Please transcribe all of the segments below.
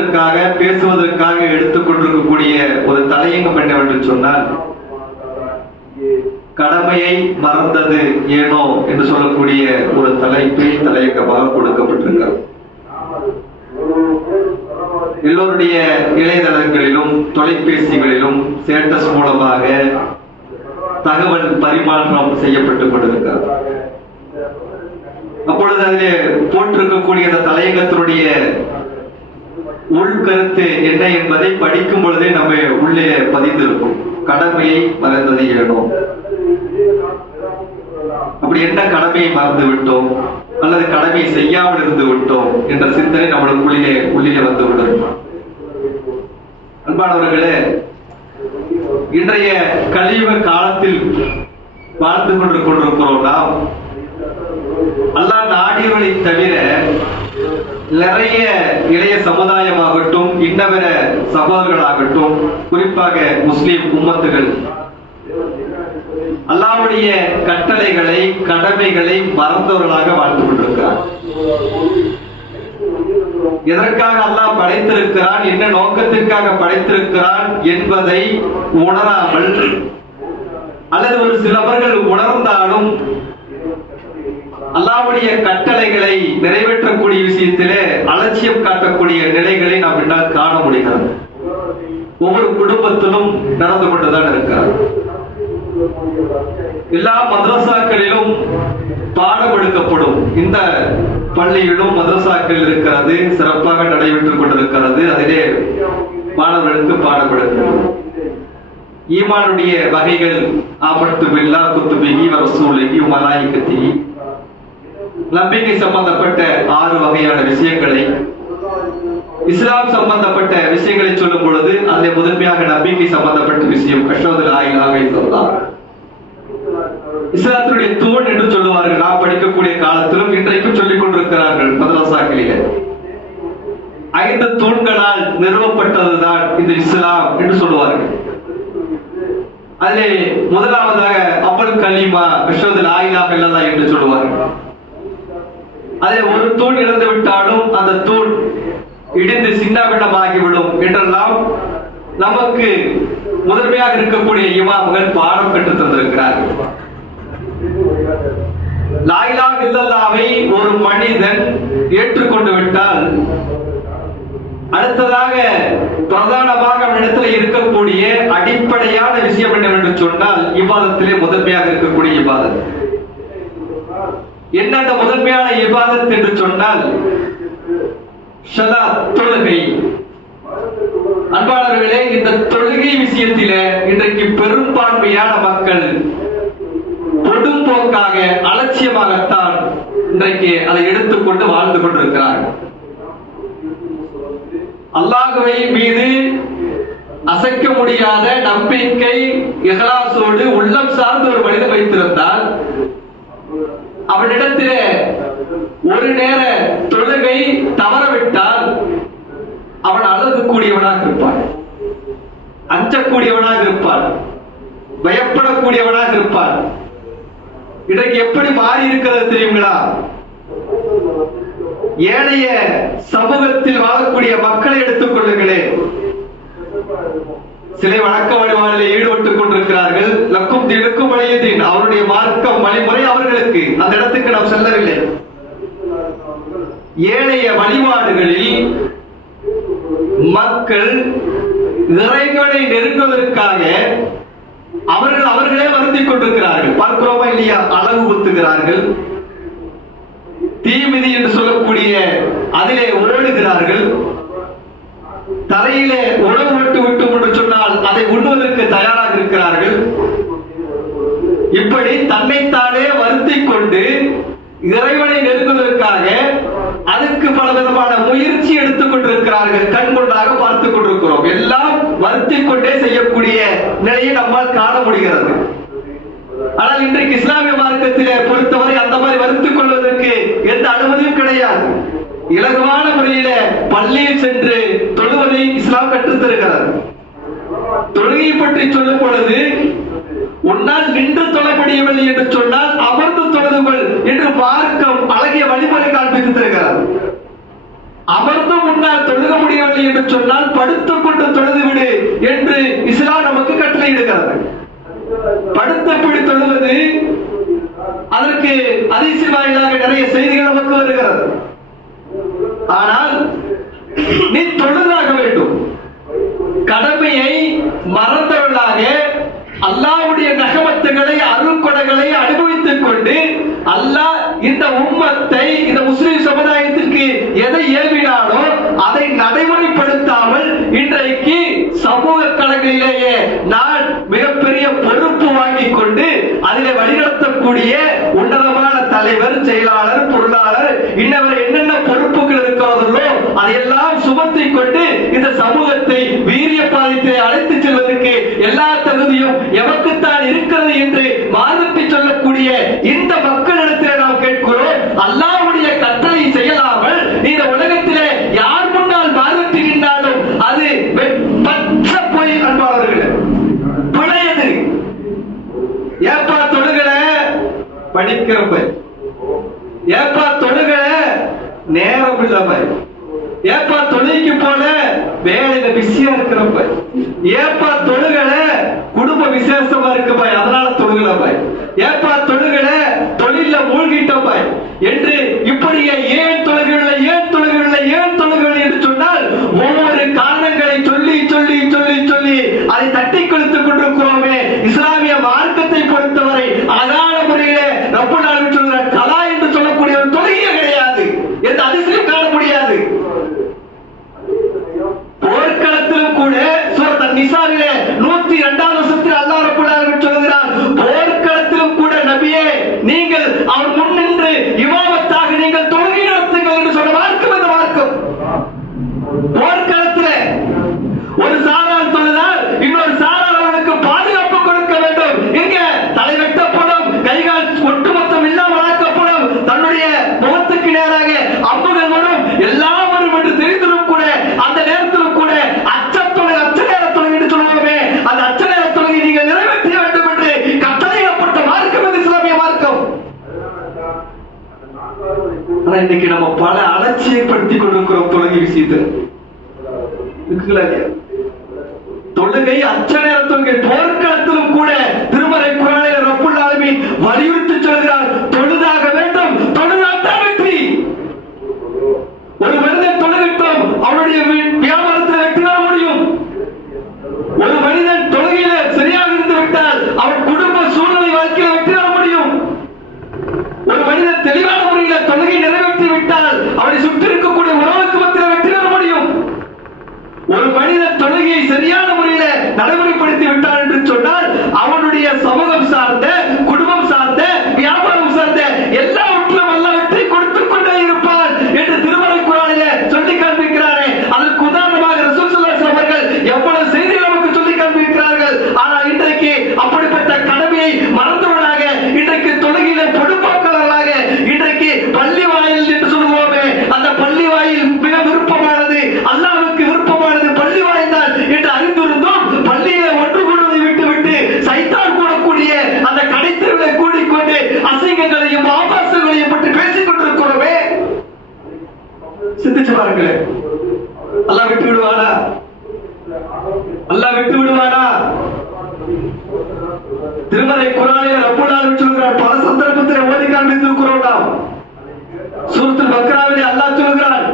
சொல்வதற்காக பேசுவதற்காக எடுத்துக்கொண்டிருக்கக்கூடிய ஒரு தலையங்கம் என்னவென்று சொன்னால், கடமையை மறந்தது ஏனோ என்று சொல்லக்கூடிய ஒரு தலைப்பில் தலையங்கமாக கொடுக்கப்பட்டிருக்கிறது. எல்லோருடைய இணையதளங்களிலும் தொலைபேசிகளிலும் ஸ்டேட்டஸ் மூலமாக தகவல் பரிமாற்றம் செய்யப்பட்டுக் கொண்டிருக்கிறது. அப்பொழுது அதிலே போட்டிருக்கக்கூடிய அந்த தலையங்கத்தினுடைய உள்கருத்து என்ன என்பதை படிக்கும் பொழுதே நம்ம உள்ளே பதிந்திருக்கும். கடமையை மறந்தது ஏனோ, அப்படி என்ன கடமையை மறந்து விட்டோம் அல்லது கடமையை செய்யாமல் இருந்து விட்டோம் என்ற சிந்தனை நம்மளுக்கு உள்ளே வந்து விடும். அன்பானவர்களே, இன்றைய கலியுக காலத்தில் வாழ்ந்து கொண்டிருக்கிறோம். நாம் அல்லாஹ் நாடியவனை தவிர நிறைய இளைய சமுதாயமாகட்டும், இன்னவர சகோதரர்களாகட்டும், குறிப்பாக முஸ்லிம் உம்மத்துகள் அல்லாஹ்வுடைய கட்டளைகளை கடமைகளை மறந்தவர்களாக வாழ்ந்து கொண்டிருக்கிறார். எதற்காக அல்லாஹ் படைத்திருக்கிறான், என்ன நோக்கத்திற்காக படைத்திருக்கிறான் என்பதை உணராமல், அல்லது ஒரு சிலவர்கள் உணர்ந்தாலும் அல்லாஹ்வுடைய கட்டளைகளை நிறைவேற்றக்கூடிய விஷயத்திலே அலட்சியம் காட்டக்கூடிய நிலைகளை நாம் என்னால் காண முடிகிறது. ஒவ்வொரு குடும்பத்திலும் நடந்து கொண்டுதான் இருக்கிறார். எல்லா மதரசாக்களிலும் பாடம் எடுக்கப்படும். இந்த பள்ளியிலும் மதரசாக்கள் இருக்கிறது, சிறப்பாக நடைபெற்றுக் கொண்டிருக்கிறது. அதிலே மாணவர்களுக்கு பாடம் எடுக்கப்படும். ஈமானுடைய வகைகள் ஆமன்து பில்லாஹ் குத்துபிஹி வ ரசூலிஹி வ மலாயிகத்திஹி, நம்பிக்கை சம்பந்தப்பட்ட 6 வகையான விஷயங்களை, இஸ்லாம் சம்பந்தப்பட்ட விஷயங்களை சொல்லும் பொழுது அதில் முதன்மையாக நம்பிக்கை சம்பந்தப்பட்ட விஷயம் அஷ்ஹது லா இலாஹா இல்லல்லாஹ், இஸ்லாத்துடைய தூண் என்று சொல்லுவார்கள். நாம் படிக்கக்கூடிய காலத்திலும் இன்றைக்கும் சொல்லிக் கொண்டிருக்கிறார்கள் மதரசாக்களிலே. 5 தூண்களால் நிறுவப்பட்டதுதான் இந்த இஸ்லாம் என்று சொல்லுவார்கள். அதிலே முதலாவதாக அவ்வல் கலிமா அஷ்ஹது லா இலாஹா இல்லல்லாஹ் என்று சொல்லுவார்கள். அதில் ஒரு தூண் இழந்து விட்டாலும் அந்த தூண் இடிந்து சின்னாபின்னமாகிவிடும் என்றெல்லாம் நமக்கு முதன்மையாக இருக்கக்கூடிய இமாம்கள் பாடம் பெற்று தந்திருக்கிறார்கள். லா இலாஹா இல்லல்லாஹ்வை ஒரு மனிதன் ஏற்றுக்கொண்டு விட்டால் அடுத்ததாக பிரதானமாக அவனிடத்தில் இருக்கக்கூடிய அடிப்படையான விஷயம் என்னவென்று சொன்னால், இபாதத்திலே முதன்மையாக இருக்கக்கூடிய இபாதத். என்ன அந்த முதன்மையான இபாதத் என்று சொன்னால் ஸலாத், தொழுகை. அன்பாளர்களே, இந்த தொழுகை விஷயத்திலே இன்றைக்கு பெரும்பான்மையான மக்கள் பொடும்போக்காக அலட்சியமாகத்தான் இன்றைக்கு அதை எடுத்துக்கொண்டு வாழ்ந்து கொண்டிருக்கிறார்கள். அல்லாஹ்வை மீது அசைக்க முடியாத நம்பிக்கை இஹ்லாஸோடு உள்ளம் சார்ந்த ஒரு மனிதன் வைத்திருந்தால் அவனிடத்திலே ஒரு நேர தொழுகை தவறவிட்டால் அவன் அழுகக்கூடியவனாக இருப்பான், அஞ்சக்கூடியவனாக இருப்பான், பயப்படக்கூடியவனாக இருப்பான். இன்றைக்கு எப்படி மாறி இருக்கிறது தெரியுங்களா? ஏனைய சமூகத்தில் வாழக்கூடிய மக்களை எடுத்துக் கொள்ளுங்களேன். சிலை வணக்க வழிபாடுகளில் ஈடுபட்டுக் கொண்டிருக்கிறார்கள். லக்கும் தீனுக்கும் வலிய தீன், அவருடைய மார்க்கம் வழிமுறை அவர்களுக்கு. அந்த இடத்துக்கு நாம் செல்லவில்லை. ஏனைய வழிபாடுகளில் மக்கள் இறைவனை நெருங்குவதற்காக அவர்களே வருத்திக் கொண்டிருக்கிறார்கள். பார்க்கிறோமா இல்லையா? அழகு குத்துகிறார்கள், தீமிதி என்று சொல்லக்கூடிய அதிலே ஓடுகிறார்கள், தரையிலே உணவு விட்டு விட்டோம் என்று சொன்னால் அதை உண்ணுவதற்கு தயாராக இருக்கிறார்கள். இப்படி தன்னைத்தானே வருத்திக் கொண்டு இறைவனை நெருங்குவதற்காக அதுக்கு பல விதமான முயற்சி எடுத்துக் கொண்டிருக்கிறார்கள். கண்கொண்டாக பார்த்துக் கொண்டிருக்கிறோம். எல்லாம் வருத்திக் கொண்டே செய்யக்கூடிய நிலையை நம்மால் காண முடிகிறது. ஆனால் இன்றைக்கு இஸ்லாமிய மார்க்கத்திலே பொறுத்தவரை அந்த மாதிரி வருத்திக் கொள்வதற்கு எந்த அனுமதியும் கிடையாது. இலகுவான முறையில பள்ளியில் சென்று தொழுவதை இஸ்லாம் கற்றுத் தருகிறது. தொழுகை பற்றி சொல்லும் பொழுது உன்னால் நின்று தொழ முடியவில்லை என்று சொன்னால் அமர்ந்து தொழுதுகள் என்று மார்க்கம் அழகிய வழிமுறை காண்பித்து தருகிறது. அமர்ந்து உன்னால் தொழுக முடியவில்லை என்று சொன்னால் படுத்துக் கொண்டு தொழுது விடு என்று இஸ்லாம் நமக்கு கட்டளையிடுகிறது. படுத்தபடி தொழுவது, அதற்கு ஹதீஸின் வாயிலாக நிறைய செய்திகள் நமக்கு வருகிறது. ஆனால் நீ தொழுதாக வேண்டும். கடமையை மறந்தவர்களாக அல்லாஹ்வுடைய நகமத்துகளை அருள்கொடைகளை அனுபவித்துக் கொண்டு அல்லாஹ் இந்த உம்மத்தை, இந்த முஸ்லிம் சமுதாயத்திற்கு எதை ஏவினாலோ அதை நடைமுறைப்படுத்தாமல் இன்றைக்கு சமூக களங்களிலேயே நான் மிகப்பெரிய பொறுப்பு வாங்கிக் கொண்டு அதிலே வழிநடத்தக்கூடிய உன்னதமான தலைவர், செயலாளர், பொருளாளர், இன்னவரை என்னென்ன பொறுப்புகள் இருக்கிறதோ அதையெல்லாம் சுமத்தி கொண்டு இந்த சமூகத்தை வீரிய பாதையை அழைத்து செல்வதற்கு எல்லா தகுதியும் எமக்குத்தான் இருக்கிறது என்று வாதிட்டு சொல்லக்கூடிய இந்த மக்களிடத்தில் நாம் கேட்கிறோம், அல்லாஹ்வுடைய கட்டளை செய்யலாமல் இந்த உலகத்திலே யார் முன்னால் வாதிட்டுகின்றாலும் அது பச்சை போய் அன்பாளர்களே பிழையது. ஏப்பா தொழுகல படிக்கிறப்ப, ஏப்பா தொழுகல நேரம் இல்லாம, ஏப்பா தொழுகைக்கு போல வேலையில பிஸியா இருக்கிறப்ப, ஏப்பா தொழுகல குடும்ப விசேஷமா இருக்குப்பா அதனால தொழுகல, ஏப்பா தொழுகல தொழில மூழ்கிட்டப்ப என்று இப்படியே ஏன் தொழுகவில்லை, ஏன் தொழுகவில்லை, ஏன் தொழுகவில்லை என்று சொன்னால் ஒவ்வொரு காரணங்களை சொல்லி சொல்லி சொல்லி சொல்லி அதை தட்டி கழித்துக் கொண்டிருக்கிறோமே. இஸ்லாமிய மார்க்கத்தை பொறுத்தவரை அழகான முறையிலே ரப்பல் ஆலமீன் சொல்கிற கலா என்று சொல்லக்கூடிய ஒரு தொழுகை கிடையாது, எந்த அதிசயம் காண முடியாது. போர்க்களத்திலும் கூட சூரத் அன்-நிசாவிலே 102வது வசனத்தில் அல்லாஹ் ரப்பல் ஆலமீன் சொல்கிறான், போர்க்களத்திலும் கூட நபியே நீங்கள் அவர் முன் நின்று இமாமத்தாக நீங்கள் தொழுகை நடத்துங்கள் என்று சொன்ன மார்க்கம் இந்த மார்க்கம். போர்க்களத்திலே ஒரு சாரார் தொழுதால் இன்னொரு சாரார் அவனுக்கு பாதுகாப்பு கொடுக்க வேண்டும். எங்க தலை வெட்டப்படும், கைகால் ஒட்டுமொத்தம் இல்லாமல் ஆக்கப்படும், தன்னுடைய முகத்துக்கு நேராக அம்புகள் வரும், எல்லாம் வரும் என்று தெரிந்திலும் கூட அந்த நேரத்திலும் கூட அச்சத்தொழுகை, அச்ச நேர தொழுகை என்று சொல்லுவோமே, அந்த அச்ச நேர தொழுகை நீங்கள் நிறைவேற்ற வேண்டும் என்று கட்டளையிடப்பட்ட மார்க்கம் இந்த இஸ்லாமிய மார்க்கம். ஆனா இன்னைக்கு நம்ம பல அலட்சியப்படுத்திக் கொண்டிருக்கிறோம் தொழுகை விஷயத்தில். தொழுகை அச்ச நேர தொழுகை போர்க்களத்திலும் கூட திருமறை குர்ஆனில் ரப்பல் ஆலமீன் வலியுறுத்தி சொல்கிறார், தொழுதாக வேண்டும், தொழுதால்தான் வெற்றி. ஒரு மனிதன் தொழுகட்டும், அவனுடைய வியாபாரத்தில் வெற்றி பெற முடியும். ஒரு மனிதன் தொழுகையில சரியாக இருந்து விட்டால் அவன் குடும்ப சூழ்நிலை வாழ்க்கையில் வெற்றி பெற முடியும். ஒரு மனிதன் தெளிவான முறையில் தொழுகை நிறைவேற்றி விட்டால் அவனை சுற்றி இருக்கக்கூடிய உறவுக்கு மத்தியில் வெற்றி பெற முடியும். ஒரு மனிதன் தொழுகையை சரியான முறையில நடைமுறைப்படுத்தி விட்டான் என்று சொன்னால் அவனுடைய சமூகம் சார்ந்த, குடும்பம் சார்ந்த, வியாபாரம் சார்ந்த எல்லாவற்றிலும் அல்லாஹ் வெற்றி கொடுத்துக் கொண்டே இருப்பான் என்று திருமறை குர்ஆனிலே சொல்லி காண்பிக்கிறாரே. அதற்கு உதாரணமாக ரசூல் ஸல்லல்லாஹு அலைஹி வஸல்லம் அவர்கள் எவ்வளவு செய்திகள் நமக்கு சொல்லி காண்பிக்கிறார்கள். ஆனால் இன்றைக்கு அப்படிப்பட்ட கடமையை மறந்தவர்களாக, இன்றைக்கு தொழுகையிலே பொடுப்பாக்களர்களாக, இன்றைக்கு பள்ளி வாயில் என்று சொல்லுவோமே, அந்த பள்ளி வாயில் மிக விருப்பமானது, அல்லாஹ்வுக்கு விருப்பமானது பள்ளி வாயில் தான் என்று அறிந்திருந்தோம். பள்ளியை ஒன்று கூடுவதை விட்டுவிட்டு சைத்தான் கூடக்கூடிய அந்த கடைத்தெருவில் கூடிக்கொண்டு அசிங்கங்களையும் ஆபாசங்களையும் பற்றி பேசிக் கொண்டிருக்கிறோமே. சிந்திச்சு பாருங்களேன், அல்லாஹ் விட்டு விடுவானா? அல்லாஹ் விட்டு விடுவானா? திருமறை குர்ஆனில் ரப்பல் ஆலமீன் சொல்கிறார், பல சந்தர்ப்பத்தில் ஓதி காண்பித்திருக்கிறோம் நாம். சூரத்துல் பக்ராவிலே அல்லாஹ் சொல்கிறான்,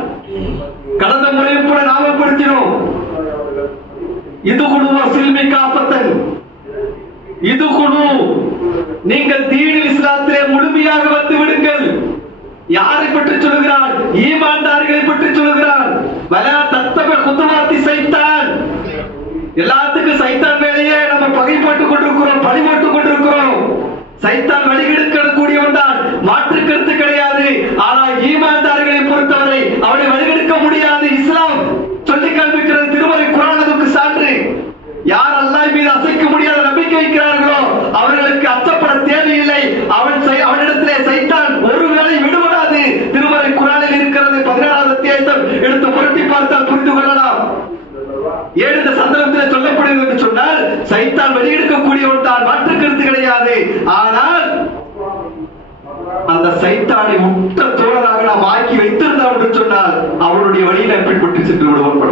கடந்த முறையும் கூட ஞாபகப்படுத்தினோம், இது குழுவா சில்மி காப்பத்தன், இது குழு நீங்கள் தீனில் இஸ்லாத்திலே முழுமையாக வந்து விடுங்கள். யாரை பற்றி சொல்கிறான்? ஈமான்தார்களை பற்றி சொல்கிறான். வலா தத்தப குதுவாத்தி சைத்தான். எல்லாத்துக்கும் சைத்தான் வேலையே நம்ம பகை போட்டுக் கொண்டிருக்கிறோம், பழி போட்டுக் கொண்டிருக்கிறோம். சைத்தான் வழிகெடுக்கக்கூடியவன் தான், மாற்று கருத்து கிடையாது. ஆனால் ஈமான்தார்களை பொறுத்தவரை அவனை வழிகெடுக்க முடியாது. இஸ்லாம் சொல்லி காண்பிக்கிறது, திருமறை குர்ஆன் அதற்கு சான்று. யார் அல்லாஹ் மீது அசைக்க முடியாத நம்பிக்கை வைக்கிறார்களோ அவர்களுக்கு அச்சப்பட தேவையில்லை. அவனிடத்திலே சைத்தான் ஒருவேளை விடுபடாது. திருமறை குர்ஆனில் இருக்கிறது. 16வது அத்தியாயத்தை எடுத்து புரட்டி பார்த்தால் புரிந்து கொள்ளலாம். 7 சந்தர்ப்பத்தில் சொல்லப்படுகிறது என்று சொன்னால் சைத்தான் வெளியெடுக்கக்கூடியவன் தான், மாற்று கருத்து கிடையாது. ஆனால் அந்த சைத்தானை உற்ற தோழராக நாம் ஆக்கி வைத்திருந்தோம் என்று சொன்னால் அவனுடைய வழியில் பின்பற்றி சென்று விடுவோம்.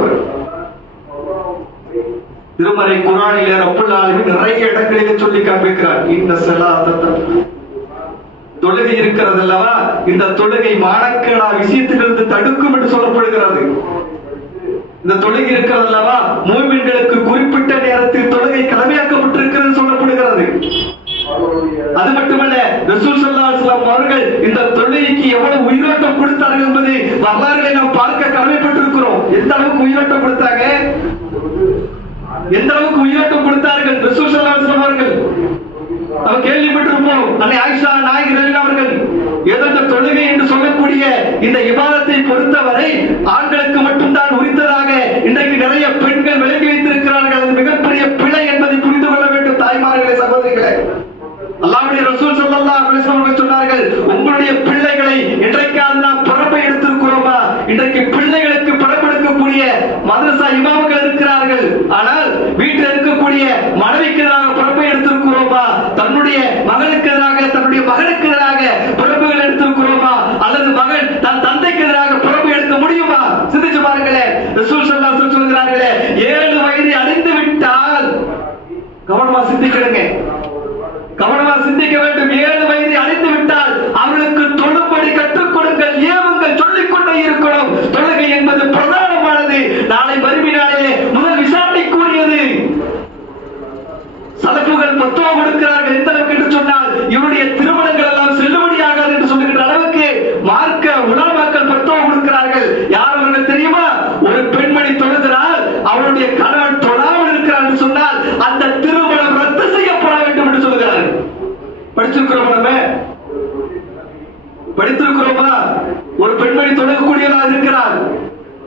திருமறை குர்ஆனிலே ரப்பல் ஆலமீன் நிறைய இடங்களிலே சொல்லி காண்பிக்கிறார். இந்த தொழுகை இருக்கிறது அல்லவா, இந்த தொழுகை மானக்கேடா விஷயத்திலிருந்து தடுக்கும் என்று சொல்லப்படுகிறது. இந்த தொழுகை இருக்கிறது அல்லவா, மூமின்களுக்கு குறிப்பிட்ட நேரத்தில் தொழுகை கடமையாக்கப்பட்டிருக்கிறது சொல்லப்படுகிறது. அது மட்டுமல்ல, ரசூல் ஸல்லல்லாஹு அலைஹி வஸல்லம் அவர்கள் இந்த தொழுகைக்கு எவ்வளவு உயிரோட்டம் கொடுத்தார்கள் என்பதை வரலாறுகளை நாம் பார்க்க கடமைப்பட்டிருக்கிறோம். எந்த அளவுக்கு உயிரோட்டம் கொடுத்தாங்க, எந்த அளவுக்கு உயிரோட்டம் கொடுத்தார்கள் ரசூல் ஸல்லல்லாஹு அலைஹி வஸல்லம் அவர்கள். நம்ம கேள்விப்பட்டிருப்போம், அன்னை ஆயிஷா நாயகி ரலியல்லாஹு அவர்கள் ஏதோ இந்த தொழுகை என்று சொல்லக்கூடிய இந்த இபாதத்தை பொறுத்தவரை ஆண்களுக்கு மட்டும்தான் உரித்ததாக இன்றைக்கு நிறைய பெண்கள் விளங்கி வைத்திருக்கிறார்கள். அது மிகப்பெரிய பிழை என்பதை புரிந்து கொள்ள வேண்டும் தாய்மார்களே, சகோதரிகளே. அல்லாஹ்வுடைய ரசூல் ஸல்லல்லாஹு அலைஹி வஸல்லம் சொன்னார்கள், உங்களுடைய பிள்ளைகளை இன்றைக்காவது நாம் பிறப்பை எடுத்திருக்கிறோமா? இன்றைக்கு பிள்ளைகளுக்கு பிறப்பெடுக்கக்கூடிய மதரசா இமாம்கள் இருக்கிறார்கள். ஆனால் வீட்டில் இருக்கக்கூடிய மனைவிக்கு எதிராக பிறப்பை எடுத்திருக்கிறோமா? தன்னுடைய மகனுக்கு எதிராக, தன்னுடைய மகனுக்கு எதிராக பிறப்புகள் எடுத்திருக்கிறோமா? அல்லது மகன் தன் தந்தைக்கு எதிராக பிறப்பு எடுக்க முடியுமா? சிந்திச்சு பாருங்களேன். ரசூல் ஸல்லல்லாஹு அலைஹி வஸல்லம் சொல்கிறார்களே, 7 வயது அடைந்து விட்டால், கவனமா சிந்திக்கிறங்க, கவனமா சிந்திக்க வேண்டும். 7 வயது அடைந்து விட்டால் அவர்களுக்கு தொழும்படி கற்றுக் கொடுங்கள், ஏவுங்கள், சொல்லிக் கொண்டே இருக்கணும். தொழுகை என்பது பிரதானமானது. நாளை மறுமையிலே முதல் விசாரணைக்குரியது. சலப்புகள் பத்துவா கொடுக்கிறார்கள். எந்த அளவுக்கு என்று சொன்னால், இவருடைய திருமணங்கள் எல்லாம் செல்லுபடியாகாது என்று சொல்லுகின்ற அளவுக்கு மார்க்க உலமாக்கள் பத்துவா கொடுக்கிறார்கள். யார் அவர்கள் தெரியுமா? ஒரு பெண்மணி தொழுகிறாள், அவருடைய கணவன் தொழாமல் இருக்கிறார் என்று சொன்னால் அந்த திருமணம் ரத்து செய்யப்பட வேண்டும் என்று சொல்லுகிறார்கள். படிச்சிருக்கிறோம், நம்ம படித்திருக்கிறோமா? ஒரு பெண்மணி தொழக்கூடியவராக இருக்கிறார்,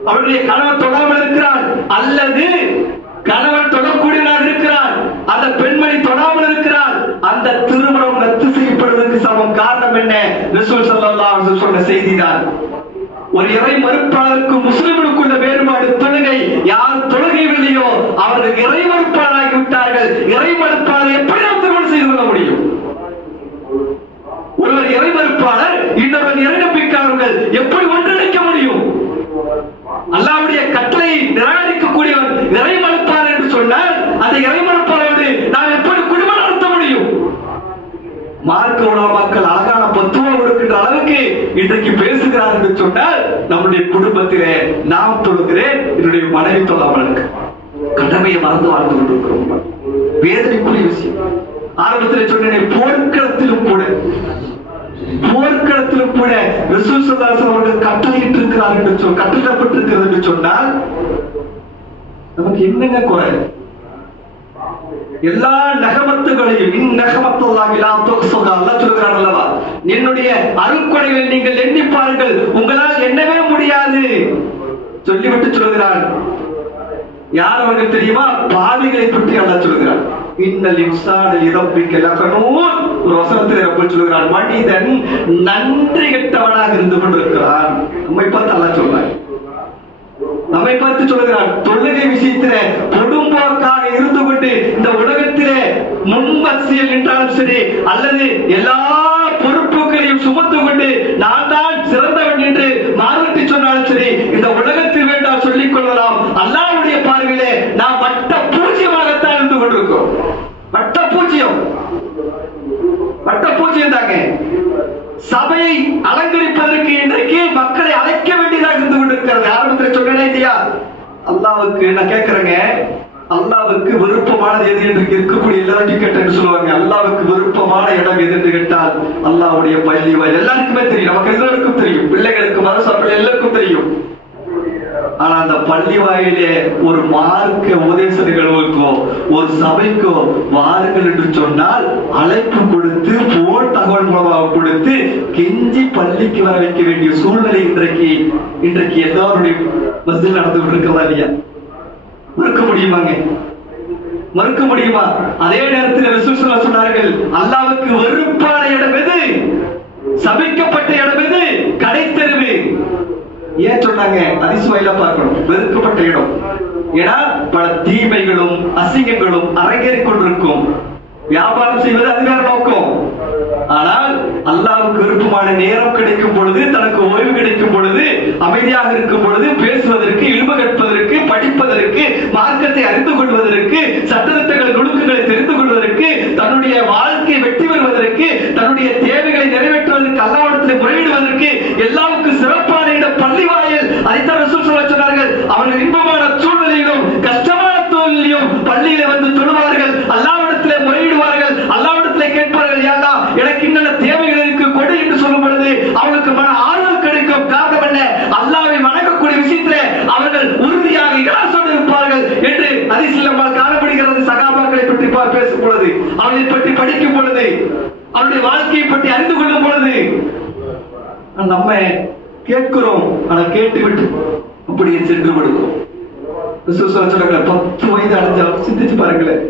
அவருடைய கணவன் தொழாமல் இருக்கிறார், அல்லது கணவன் தொழக்கூடியவராக இருக்கிறார், அந்த பெண்மணி தொழாமல் இருக்கிறார், அந்த திருமணம் ரத்து செய்யப்படுவதற்கு சமம். காரணம் என்ன? ரசூல் ஸல்லல்லாஹு அலைஹி வஸல்லம் சொன்ன செய்திதான். ஒரு இறை மறுப்பாளருக்கு முஸ்லிம்களுக்குள்ள வேறுபாடு தொழுகை. யார் தொழுகையில்லையோ அவர்கள் இறை மறுப்பாளராகி விட்டார்கள். இறை மறுப்பாளர் எப்படி நாம் திருமணம் செய்து கொள்ள முடியும்? ஒருவர் இறை மறுப்பாளர், இன்னொருவர் இறை நம்பிக்கையாளர்கள் எப்படி ஒன்றிணைக்க முடியும்? அல்லாஹ்வுடைய கட்டளையை நிராகரிக்கக்கூடியவர் இறை மறுப்பாளர் என்று சொன்னால் அந்த இறை மறுப்பாளரோடு நாம் எப்படி குடும்பம் நடத்த முடியும்? மார்க்க உலமாக்கள் அழகான பத்துவா கொடுக்கின்ற அளவுக்கு இன்றைக்கு பேசுகிறார் என்று சொன்னால், நம்முடைய குடும்பத்திலே நாம் தொழுகிறேன், என்னுடைய மனைவி தொழாமல் இருக்கு, கடமையை மறந்து வாழ்ந்து கொண்டிருக்கிறோம். வேதனைக்குரிய விஷயம். ஆரம்பத்தில் சொன்னேன், போர்க்களத்திலும் கூட ரசூல் ஸல்லல்லாஹு அலைஹி வஸல்லம் அவர்கள் கட்டளையிட்டு இருக்கிறார்கள் என்று சொன்னால், கட்டளையிடப்பட்டிருக்கிறது என்று சொன்னால் நமக்கு என்னங்க குறை? எல்லா நகமத்துகளையும் அல்லாஹ் சொல்கிறான் அல்லவா, என்னுடைய அருட்கொடைகளை நீங்கள் எண்ணி பாருங்கள், உங்களால் எண்ணவே முடியாது சொல்லிவிட்டு சொல்கிறான். யார் அவர்கள் தெரியுமா? பாவிகளை பற்றி அல்லாஹ் சொல்கிறான். இன்னல் இன்சான லிரப்பிக லகனூன். ஒரு வசனத்தில் ரப்பல் சொல்கிறான், மனிதன் நன்றி கெட்டவனாக இருந்து கொண்டிருக்கிறான். நம்மை பார்த்து அல்லாஹ் சொல்றான், நம்மை பார்த்து சொல்கிறான். தொழுகை விஷயத்திலே பொடும்போக்காக இருந்து கொண்டு இந்த உலகத்திலே முன்வரிசையில் நின்றாலும் சரி, அல்லது எல்லா பொறுப்புகளையும் சுமந்து கொண்டு நான் தான் சிறந்தவன் என்று மாறுபட்டு சொன்னாலும் சரி, இந்த உலகத்தில் வேண்டாம் சொல்லிக் கொள்ளலாம். அல்லாஹ்வுடைய பார்வையிலே நாம் வட்ட பூஜ்யமாகத்தான் இருந்து கொண்டிருக்கிறோம். வட்ட பூஜ்யம் தாங்க. சபையை அலங்கரிப்பதற்கு இன்றைக்கு மக்களை அழைக்க வேண்டியதாக இருந்து கொண்டிருக்கிறது. ஆரம்பத்தில் சொன்னேன் இல்லையா, அல்லாஹ்வுக்கு நான் கேட்கிறேங்க, அல்லாஹ்வுக்கு விருப்பமானது எது என்று இருக்கக்கூடிய எல்லாரும் டிக்கெட் என்று சொல்லுவாங்க. அல்லாஹ்வுக்கு விருப்பமான இடம் எது என்று கேட்டால் அல்லாஹ்வுடைய பள்ளி வாயில். எல்லாருக்குமே தெரியும், நமக்கு எல்லாருக்கும் தெரியும், பிள்ளைகளுக்கு மதரசாக்கள் எல்லாருக்கும் தெரியும். ஆனா அந்த பள்ளி வாயிலே ஒரு மார்க்க உபதேச நிகழ்வுக்கோ ஒரு சபைக்கோ வாருங்கள் என்று சொன்னால் அழைப்பு கொடுத்து போன் தகவல் மூலமாக கொடுத்து கெஞ்சி பள்ளிக்கு வர வைக்க வேண்டிய சூழ்நிலை இன்றைக்கு எல்லாருடைய மஸ்ஜிதில் நடந்து கொண்டிருக்கிறதா இல்லையா? மறுக்க முடியுமாங்க? மறுக்க முடியுமா? அதே நேரத்தில் ரசூல் ஸல்லல்லாஹு அலைஹி வஸல்லம் சொன்னார்கள், அல்லாஹ்வுக்கு வெறுப்பான இடம் எது? சபிக்கப்பட்ட இடம் எது? கடைத்தெருவு. ஏன் சொன்னாங்க? அதிசுவையில பார்க்கணும், வெறுக்கப்பட்ட இடம். ஏன்னா பல தீமைகளும் அசிங்கங்களும் அரங்கேறிக் கொண்டிருக்கும். வியாபாரம் செய்வது அது வேற நோக்கம். ஆனால் அல்லாஹ்வுக்கு விருப்பமான நேரம் கிடைக்கும் பொழுது, தனக்கு ஓய்வு கிடைக்கும் பொழுது, அமைதியாக இருக்கும் பொழுது பேசுவதற்கு, இல்மு கற்பதற்கு, படிப்பதற்கு கொள்வதற்கு, மார்க்கத்தை அறிந்து கொள்வதற்கு, சட்டத்திட்டங்கள் நுணுக்கங்களை தெரிந்து கொள்வதற்கு, தன்னுடைய வாழ்க்கையை வெற்றி பெறுவதற்கு, தன்னுடைய தேவைகளை நிறைவேற்றுவதற்கு, அல்லாஹ்விடத்தில் முறையிடுவதற்கு எல்லாருக்கும் சிறப்பான இடம் பள்ளி வாயில். அதைத்தான் ரசூல் ஸல்லல்லாஹு சொன்னார்கள். அவர்கள் இன்பமான சூழ்நிலையிலும் கஷ்டமான சூழ்நிலையிலும் பள்ளியில வந்து தொழுவார்கள், அல்லாஹ்விடத்தில் முறையிடுவார்கள், அல்லாஹ்விடத்தில் கேட்பார்கள், யா அல்லாஹ் எனக்கு இன்னென்ன தேவைகள் இருக்கு கொடு என்று சொல்லும் பொழுது அவர்களுக்கு மன ஆறுதல் கிடைக்கும். காரணம் என்ன? அல்லாஹ்வை வணங்கக்கூடிய விஷயத்திலே அவர்கள் உறுதியாக இகலாசோடு இருப்பார்கள் என்று ஹதீஸில் நம்மால் காணப்படுகிறது. சகாபாக்களை பற்றி பேசும் பொழுது, அவர்களை பற்றி படிக்கும் பொழுது, அவருடைய வாழ்க்கையை பற்றி அறிந்து கொள்ளும் பொழுது நம்ம கேட்கிறோம், ஆனால் கேட்டுவிட்டு அப்படியே சென்று விடுவோம். 10 வயது அடைஞ்சாலும் சிந்தித்து பாருங்களேன்,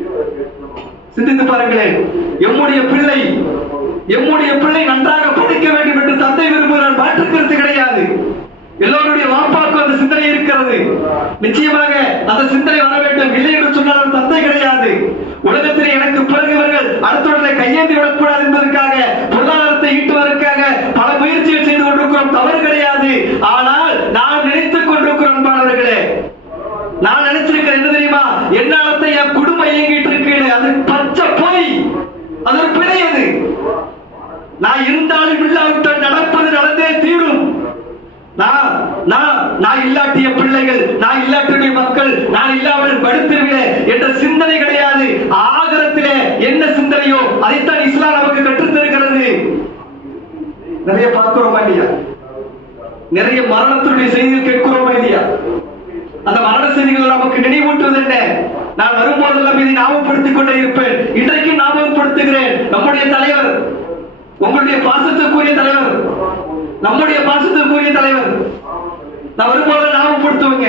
சிந்தித்து பாருங்களேன். எம்முடைய பிள்ளை நன்றாக படிக்க வேண்டும் என்று தந்தை விரும்புகிறார், மாற்றுக்கிறது கிடையாது. எல்லோருடைய வாப்பாக்கும் அந்த சிந்தனை இருக்கிறது. நிச்சயமாக அந்த சிந்தனை வர வேண்டும். இல்லை என்று சொன்னால் தந்தை கிடையாது. உலகத்தில் எனக்கு பிறகு இவர்கள் அடுத்தவர்களை கையேந்தி விடக்கூடாது என்பதற்காக, பொருளாதாரத்தை ஈட்டுவதற்காக பல முயற்சிகள் செய்து கொண்டிருக்கிறோம், தவறு கிடையாது. ஆனால் நான் நினைத்துக் கொண்டிருக்கிறோம் அன்பானவர்களே, நான் நினைச்சிருக்கிறேன் என்ன தெரியுமா? என்னாலத்தை என் குடும்பம் இயங்கிட்டு இருக்கிறேன், அது பச்சை போய், அது ஒரு பிழை. அது நான் இருந்தாலும் இல்லாவிட்டால் நடப்பது நடந்தே தீரும். நான் இல்லாட்டிய பிள்ளைகள், நான் இல்லாட்டிய மக்கள், நான் இல்லாமல் படுத்திருக்கிறேன் என்ற சிந்தனை கிடையாது. ஆகரத்திலே என்ன சிந்தனையோ அதைத்தான் இஸ்லாம் நமக்கு கற்றுத்தருகிறது. நிறைய பார்க்கிறோமா இல்லையா? நிறைய மரணத்துடைய செய்திகள் கேட்கிறோமா இல்லையா? அந்த மரண செய்திகள் நமக்கு நினைவூட்டுவது என்ன? நான் வரும்போதெல்லாம் இதை ஞாபகப்படுத்திக் கொண்டே இருப்பேன். இன்றைக்கு ஞாபகப்படுத்துகிறேன். நம்முடைய தலைவர், உங்களுடைய பாசத்துக்குரிய தலைவர், நம்முடைய பாசத்துக்குரிய தலைவர், நான் வரும்போது ஞாபகப்படுத்துவீங்க.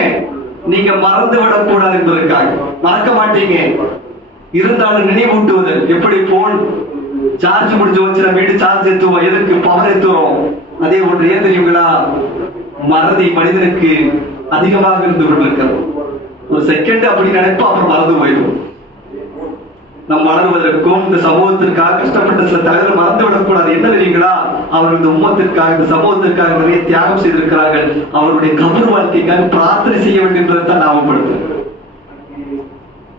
நீங்க மறந்து விடக்கூடாது என்பதற்காக மறக்க மாட்டீங்க. இருந்தாலும் நினைவூட்டுவதல். எப்படி போன் சார்ஜ் முடிஞ்சு வச்சு நம்ம வீடு சார்ஜ் ஏற்றுவோம், எதற்கு பவர் ஏற்றுவோம், அதே ஒன்று ஏன் தெரியுங்களா? மறதி மனிதனுக்கு அதிகமாக இருந்து கொண்டிருக்கிறது. ஒரு செகண்ட் அப்படி நினைப்போம், அப்புறம் மறந்து போயிடும். நம் வளர்வதற்கும் இந்த சமூகத்திற்காக கஷ்டப்பட்ட சில தலைவர்கள் மறந்து விடக்கூடாது. என்ன தெரியுங்களா? அவர்கள் இந்த உம்மத்திற்காக, இந்த சமூகத்திற்காக நிறைய தியாகம் செய்திருக்கிறார்கள். அவருடைய கபர் வாழ்க்கைக்காக பிரார்த்தனை செய்ய வேண்டும் என்பதைத்தான் ஞாபகப்படுத்தும்.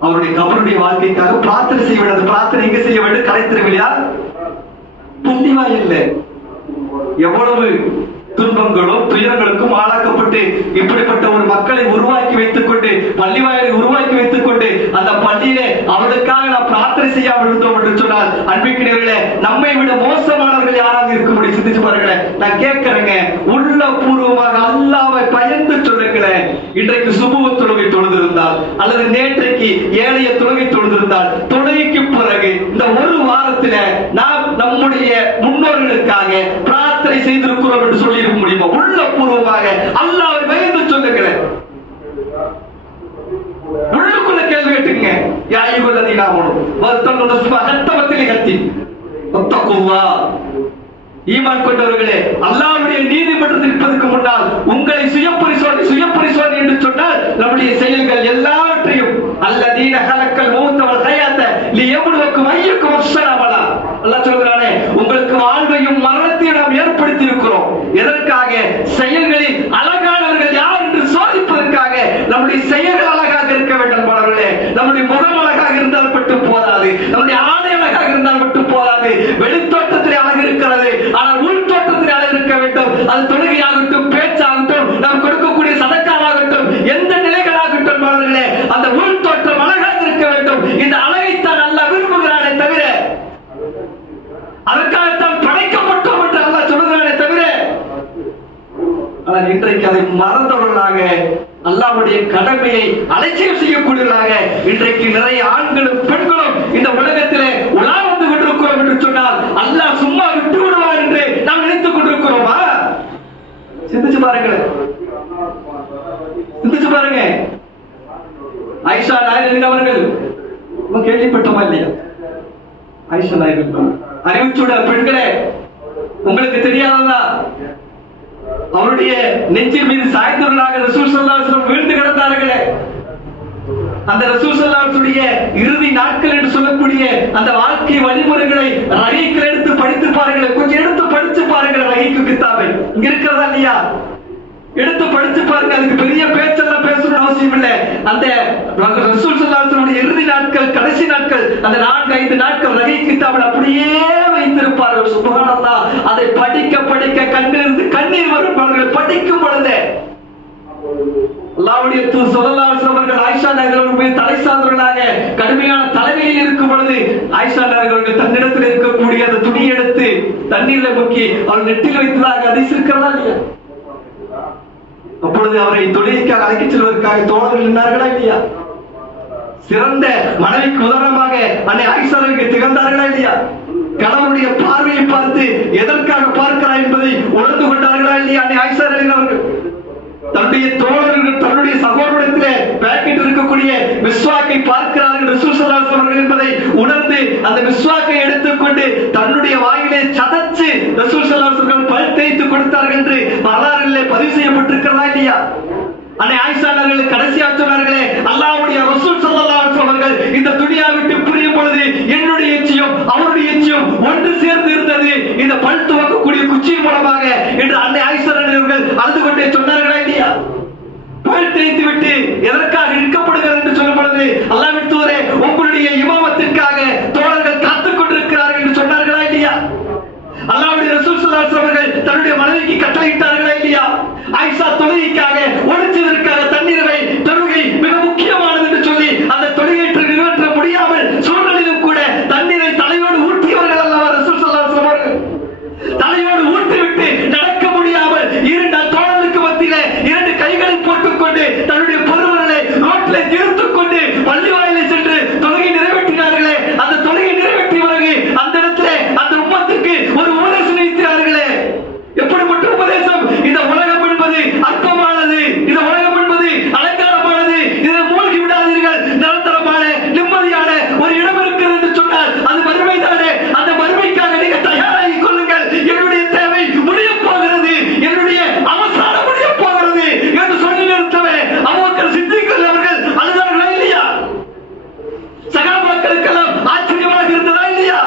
அவருடைய கபருடைய வாழ்க்கைக்காக பிரார்த்தனை செய்ய வேண்டும். அந்த பிரார்த்தனை எங்க செய்ய வேண்டும்? கலைத்திருவிழா புத்திவா இல்லை. எவ்வளவு துன்பங்களும் துயரங்களுக்கும் ஆளாக்கப்பட்டு இப்படிப்பட்ட ஒரு மக்களை உருவாக்கி வைத்துக் கொண்டு, பள்ளி வாயிலை உருவாக்கி வைத்துக் கொண்டு, அந்த பள்ளியிலே அவர்களுக்காக நாம் பிரார்த்தனை செய்யாமல் இருந்தோம் என்று சொன்னால், அன்பிற்கினர்களே, நம்மை விட மோசமானவர்கள் யாராக இருக்க முடியும்? சிந்திச்சு பாருங்களேன். நான் கேட்கிறேங்க, உள்ள பூர்வமாக அல்லாஹ்வை பயந்து சொல்லுங்களேன். இன்றைக்கு சுபுவ தொழுகை தொழுதிருந்தால், அல்லது நேற்றைக்கு ஏழைய தொழுகை தொழுதிருந்தால், தொழுகைக்கு பிறகு இந்த ஒரு வாரத்தில நாம் நம்முடைய முன்னோர்களுக்காக பிரார்த்தனை செய்திருக்கிறோம் என்று சொல்லி இருக்க முடியுமா? உள்ள பூர்வமாக அல்லாஹ்வை பயந்து சொல்லுங்களேன். உள்ளுக்குள்ள கேள்வி கேட்டுங்க. யா அய்யுஹல்லதீன ஆமனூ வத்தகுல்லாஹ சுப்ஹானஹு கத்தி வத்தகுல்லாஹ். ஈமான் கொண்டவர்களே, அல்லாஹ்வுடைய நீதிமன்றத்தில் இருப்பதற்கு முன்னால் உங்களை சுயபரிசோதனை என்று சொன்னால், நம்முடைய செயல்கள் எல்லாவற்றையும் அல்லதீன ஹலக்கல் மௌத்த வல் ஹயாத்த லியப்லுவக்கும் அய்யுக்கும் அஹ்ஸனு அமலா. அல்லாஹ் சொல்கிறானே, உங்களுக்கு வாழ்வையும் மரணத்தையும் நாம் ஏற்படுத்தி இருக்கிறோம். எதற்காக? செயல்களில் அழகானவர்கள் யார் என்று சோதிப்பதற்காக. நம்முடைய செயல்கள் அழகாக இருக்க வேண்டும் பாருங்களே. நம்முடைய முகம் அழகாக இருந்தால் மட்டும் போதாது, நம்முடைய ஆடை அழகாக இருந்தால் மட்டும் போதாது. வெளித்தோட்டத்திலே அழகு இருக்கிறது, ஆனால் உள் தோட்டத்திலே அழகு இருக்க வேண்டும். அது தொழுகையாகட்டும், பேச்சாகட்டும், நாம் கொடுக்கக்கூடிய சதக்காவாகட்டும், எந்த நிலைகளாகட்டும் பாருங்களே, அந்த உள் தோற்றம் அழகாக இருக்க வேண்டும். இந்த அழகைத்தான் அல்லாஹ் விரும்புகிறானே தவிர, அதற்காகத்தான் படைக்கப்பட்டோம் என்று அல்லாஹ் சொல்கிறானே தவிர, ஆனால் இன்றைக்கு அதை மறந்தவர்களாக, அல்லாஹ்வுடைய கடமையை அலட்சியம் செய்யக்கூடியவர்களாக இன்றைக்கு நிறைய ஆண்களும் பெண்களும் இந்த உலகத்திலே உலா வந்து கொண்டிருக்கிறோம் என்று சொன்னால், அல்லாஹ் சும்மா விட்டு விடுவார் என்று நாம் நினைத்துக் கொண்டிருக்கிறோமா? சிந்திச்சு பாருங்களேன், சிந்திச்சு பாருங்க. ஆயிஷா நாயகி அவர்கள் கேள்விப்பட்டோமா இல்லையா? ஆயிஷா நாயகி அறிவிச்சுட பெண்களே, உங்களுக்கு தெரியாததா? அவருடைய நெஞ்சின் மீது சாய்ந்தவர்களாக ரசூல் ஸல்லல்லாஹு அலைஹி வஸல்லம் வீழ்ந்து கிடந்தார்களே. அந்த ரசூல் ஸல்லல்லாஹு அலைஹி வஸல்லம் இறுதி நாட்கள் என்று சொல்லக்கூடிய அந்த வாழ்க்கை வழிமுறைகளை ரஹீக்ல எடுத்து படித்து பாருங்கள். கொஞ்சம் எடுத்து படிச்சு பாருங்கள் ரஹீக் கிதாபை. இங்க இருக்கிறதா இல்லையா? எடுத்து படிச்சு பாருங்க. அதுக்கு பெரிய பேச்செல்லாம் பேசணும்னு அவசியம் இல்லை. அந்த ரசூல் ஸல்லல்லாஹு அலைஹி வஸல்லம் இறுதி நாட்கள், கடைசி நாட்கள், அந்த 4-5 நாட்கள் ரஹீ கிதாபில் அப்படியே வைத்திருப்பார்கள். சுப்ஹானல்லாஹ். அதை படிக்க படிக்க கண்ணிலிருந்து கண்ணீர் வரும். படிக்கும் பொழுது அல்லாஹ்வுடைய தூதர் ஸல்லல்லாஹு அலைஹி வஸல்லம் ஆயிஷா நாயகி மீது தலை சார்ந்தவர்களாக கடுமையான தலைவலியில் இருக்கும் பொழுது ஆயிஷா நாயகி அவர்கள் தன்னிடத்தில் இருக்கக்கூடிய அந்த துணியை எடுத்து தண்ணீரில் முக்கி அவள் நெற்றில் வைத்ததாக ஹதீஸ் இருக்கிறதா இல்லையா? அப்பொழுது அவரை தொழுகைக்காக அழைக்கச் செல்வதற்காக தோழர்கள் நின்றார்களா இல்லையா? சிறந்த மனைவிக்கு உதாரணமாக அன்னை ஆயிஷா அவர்கள் திகழ்ந்தார்களா இல்லையா? கணவனுடைய பார்வையை பார்த்து எதற்காக பார்க்கிறார் என்பதை உணர்ந்து கொண்டார்களா இல்லையா? அன்னை ஆயிஷா அவர்கள் தன்னுடைய தோழர்கள், தன்னுடைய சகோதரத்திலே பாக்கெட் இருக்கக்கூடிய மிஸ்வாக்கை பார்க்கிறார்கள் ரசூல் ஸல்லல்லாஹு அலைஹி வஸல்லம் என்பதை உணர்ந்து அந்த மிஸ்வாக்கை எடுத்துக்கொண்டு தன்னுடைய வாயிலே சதச்சு ரசூல் ஸல்லல்லாஹு அலைஹி வஸல்லம் பல் தேய்த்து கொடுத்தார்கள் என்று வரலாற்றிலே பதிவு செய்யப்பட்டிருக்கிறதா இல்லையா? அன்னை ஆயிஷா அவர்கள் கடைசியாக சொன்னார்களே, அல்லாஹ்வுடைய ரசூல் ஸல்லல்லாஹு அலைஹி வஸல்லம் இந்த துனியா விட்டு பிரியும் பொழுது என்னுடைய எச்சியும் அவருடைய எச்சியும் ஒன்று சேர்ந்து இருந்தது இந்த பல் துவக்கக்கூடிய குச்சியின் மூலமாக என்று அன்னை ஆயிஷா அவர்கள் அழுது கொண்டே சொன்னார்களா இல்லையா? பல் தேய்த்து விட்டு எதற்காக இழுக்கப்படுகிறது என்று சொல்லும் பொழுது அல்லாஹ்வின் தூதரே உங்களுடைய இமாமத்திற்காக தோழர்கள் காத்துக் கொண்டிருக்கிறார்கள் என்று சொன்னார்களா இல்லையா? அல்லாஹ்வுடைய ரசூல் ஸல்லல்லாஹு அலைஹி வஸல்லம் தன்னுடைய மனைவிக்கு கட்டளையிட்டார்களா இல்லையா? ஆயிஷா தொழுகைக்காக ஒளிச்சதற்காக தண்ணீரை தொழுகை மிக முக்கியமானது என்று சொல்லி அந்த தொழுகையை நிறைவேற்ற முடியாமல் சூழ்நிலையிலும் கூட தண்ணீரை தலையோடு ஊற்றியவர்கள் அல்லவா ரசூல் ஸல்லல்லாஹு அலைஹி வஸல்லம்? தலையோடு ஊற்றிவிட்டு நடக்க முடியாமல் இரண்டு தோழர்களுக்கு மத்தியிலே 2 கைகளை போட்டுக் கொண்டு தன்னுடைய பொருள்களை ரோட்டிலே தீர்த்துக் கொண்டு பள்ளி வாயிலே சென்று தொழுகை நிறைவேற்றினார்களே, அந்த தொழுகை நிறைவேற்றியவர்கள் அந்த இடத்திலே அந்த உம்மத்துக்கு ஒரு உபதேசம் வைத்தார்களே. எப்படிப்பட்ட உபதேசம்? இந்த உலகம் என்பது அற்பமானது, இந்த உலகம் என்பது அலங்காரமானது, இதை மூழ்கி விடாதீர்கள், நிரந்தரமான நிம்மதியான ஒரு இடம் இருக்கிறது என்று சொன்னால் அது மறுமைதானே. அந்த மறுமைக்காக நீங்க தயாராகி கொள்ளுங்கள். என்னுடைய தேவை முடிய போகிறது, என்னுடைய அவசானம் முடிய போகிறது என்று சொல்லி நிறுத்தவே அபூபக்கர் சித்திக் அவர்கள் அழுதார்களா இல்லையா? சகாபாக்களுக்கெல்லாம் ஆச்சரியமாக இருந்ததா இல்லையா?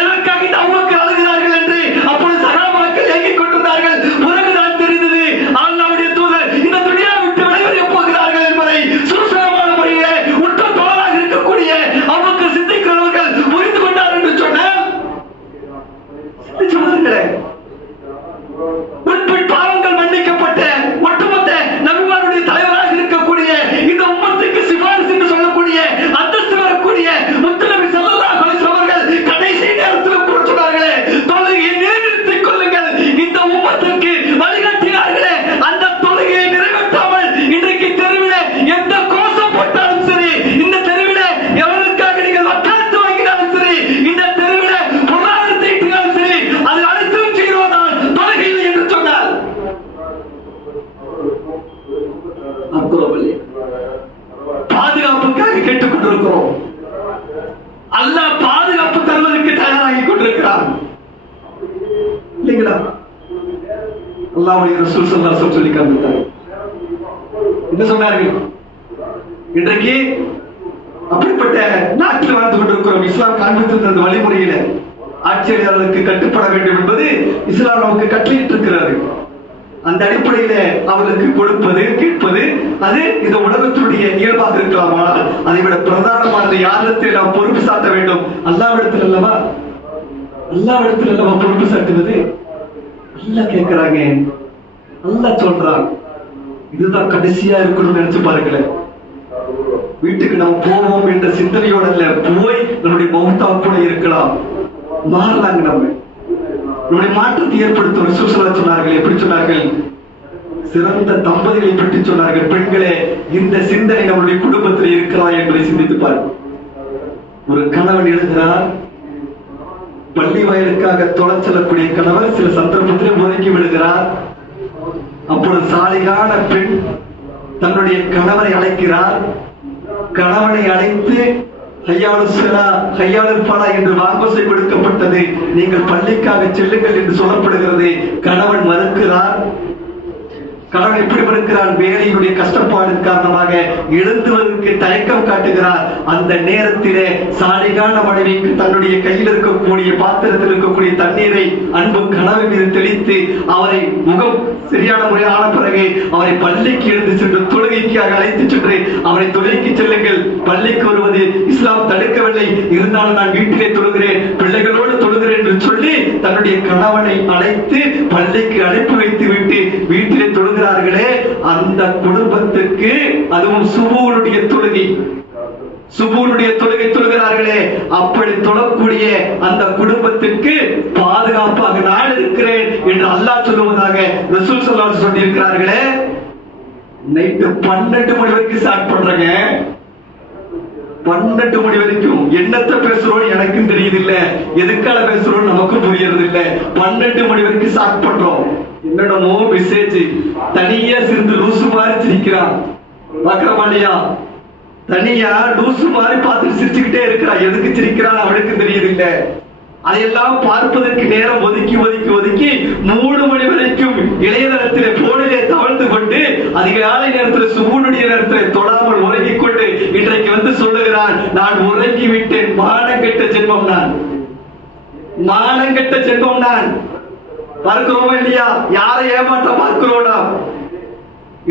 எதற்காக இந்த அபூபக்கர் அழுகிறார்கள் என்று அப்பொழுது சகாபாக்கள் ஏங்கிக் கொண்டிருந்தார்கள். பிறகுதான் தெரிந்தது அல்லாஹ்வுடைய தூதர் இந்த துனியா விட்டு விடைபெறப் போகிறார்கள் என்பதை சுருசமான முறையிலே உற்ற தோழராக இருக்கக்கூடிய அபூபக்கர் சித்திக் அவர்கள் புரிந்து கொண்டார் என்று சொன்னார். உட்பின் பாவங்கள் மன்னிக்கப்பட்ட ஒட்டுமொத்த நபிமாருடைய தலைவராக இருக்கக்கூடிய இந்த உம்மத்துக்கு சிபாரிசு என்று சொல்லக்கூடிய அந்தஸ்து வரக்கூடிய முத்து நபி ஸல்லல்லாஹு அலைஹி வஸல்லம் அவர்கள் கடைசி நேரத்தில் கூட சொன்னார்களே, தொழுகையை நிறைவேற்றிக் கொள்ளுங்கள். இந்த உம்மத்துக்கு வழிகாட்டினார்களே, அந்த தொழுகையை நிறைவேற்றாமல் இன்றைக்கு தெருவிலே எந்த கோஷம் போட்டாலும் சரி, இந்த தெருவிலே எவருக்காக நீங்கள் வக்காலத்து வாங்கினாலும் சரி, இந்த தெருவிலே பொருளாதாரத்தை ஈட்டினாலும் சரி, அது அனைத்தும் செய்வதால் தொழுகையில் என்று சொன்னார். பாதுகாப்புக்காக கேட்டுக் கொண்டிருக்கிறோம். அல்லாஹ் பாதுகாப்பு தருவதற்கு தயாராகி கொண்டிருக்கிறார் இல்லைங்களா? அல்லாஹ்வுடைய ரசூல் ஸல்லல்லாஹு அலைஹி வஸல்லம் சொல்லி காண்பித்தார். என்ன சொன்னார்கள்? இன்றைக்கு அப்படிப்பட்ட நாட்டில் வாழ்ந்து கொண்டிருக்கிறோம். இஸ்லாம் காண்பித்திருந்த வழிமுறையில ஆட்சியாளர்களுக்கு கட்டுப்பட வேண்டும் என்பது இஸ்லாம் நமக்கு கட்டளையிட்டு இருக்கிறார்கள். அந்த அடிப்படையில அவர்களுக்கு கொடுப்பது, கேட்பது, அது இந்த உலகத்தினுடைய இயல்பாக இருக்கலாம். ஆனால் அதை விட பிரதானமானது யாரிடத்தில் நாம் பொறுப்பு சாட்ட வேண்டும்? அல்லாஹ்விடத்தில் அல்லவா? அல்லாஹ்விடத்தில் அல்லவா பொறுப்பு சாட்டுவது? அல்லாஹ் கேட்கிறாங்க, அல்லாஹ் சொல்றான். இதுதான் கடைசியா இருக்கணும்னு நினைச்சு பாருங்களேன். வீட்டுக்கு நாம் போவோம் என்ற சிந்தனையோட இல்ல, போய் நம்முடைய மௌத்தாப்போட இருக்கலாம். மாறலாங்க. நம்முடைய மாற்றத்தை ஏற்படுத்தும். ரசூல் ஸல்லல்லாஹு அலைஹி வஸல்லம் சொன்னார்கள். எப்படி சொன்னார்கள்? சிறந்த தம்பதிகளை பற்றி சொன்னார்கள். பெண்களே, இந்த சிந்தனை நம்முடைய குடும்பத்தில் இருக்கிறதா என்பதை சிந்தித்து பாருங்கள். ஒரு கணவன் எழுதுகிறார், பள்ளி வாயிலுக்காக தொலை செல்லக்கூடிய கணவர் சில சந்தர்ப்பத்திலே முறைக்கி விடுகிறார். அப்பொழுது சாலிகான பெண் தன்னுடைய கணவரை அழைக்கிறார். கணவனை அழைத்து என்று வாங்கோசை கொடுக்கப்பட்டது, நீங்கள் பள்ளிக்காக செல்லுங்கள் என்று சொல்லப்படுகிறது. கணவன் மறுக்கிறார். கணவன் எப்படி இருக்கிறான்? வேலையினுடைய கஷ்டப்பாடு காரணமாக எழுந்துவதற்கு தயக்கம் காட்டுகிறார். அந்த நேரத்திலே சாலிகான மனைவிக்கு தன்னுடைய கையில் இருக்கக்கூடிய பாத்திரத்தில் இருக்கக்கூடிய தண்ணீரை அன்பு கணவன் மீது தெளித்து அவரை முகம் சரியான முறையில் ஆன பிறகு அவரை பள்ளிக்கு எழுந்து சென்று தொழுகைக்காக அழைத்து சென்று அவரை தொழுகைக்கு செல்லுங்கள், பள்ளிக்கு வருவது இஸ்லாம் தடுக்கவில்லை, இருந்தாலும் நான் வீட்டிலே தொழுகிறேன், பிள்ளைகளோடு தொழுகிறேன் என்று சொல்லி தன்னுடைய கணவனை அழைத்து பள்ளிக்கு அனுப்பி வைத்து விட்டு வீட்டிலே தொழுகிறார்களே, அந்த குடும்பத்துக்கு, அதுவும் சுபூனுடைய தொழுகை தொழுகிறார்களே, அப்படி தொழக்கூடிய அந்த குடும்பத்திற்கு பாதுகாப்பாக நான் இருக்கிறேன் என்று அல்லாஹ் சொல்லுவதாக ரசூல் ஸல்லல்லாஹு அலைஹி வஸல்லம் சொல்லியிருக்கிறார்களே. நைட்டு 12 மணி வரைக்கும் ஸ்டார்ட் பண்றாங்க. 12 மணி வரைக்கும் என்னத்தை பேசுறோம் எனக்கும் தெரியுது இல்ல, எதுக்கால பேசுறோம் நமக்கும் புரியறது இல்ல. 12 மணி வரைக்கும் ஸ்டார்ட் பண்றோம். என்னடமோ மெசேஜ், தனியா சிரித்து லூசு மாதிரி சிரிக்கிறான். வக்கரமாலியா தனியா லூசு மாதிரி பார்த்து சிரிச்சுக்கிட்டே இருக்கிறான். எதுக்கு சிரிக்கிறான் அவனுக்கு தெரியுது இல்ல. அதையெல்லாம் பார்ப்பதற்கு நேரம் ஒதுக்கி 3 மணி வரைக்கும் இளையதளத்திலே போனிலே தவழ்ந்து கொண்டு அதிகாலை நேரத்தில் சுபூனுடைய நேரத்தில் தொடாமல் உறங்கிக் கொண்டு இன்றைக்கு வந்து சொல்லுகிறான், நான் உறங்கி விட்டேன், மானங்கெட்ட ஜென்மம் நான். பார்க்கிறோம் இல்லையா? யாரை ஏமாற்ற பார்க்கிறோம்னா?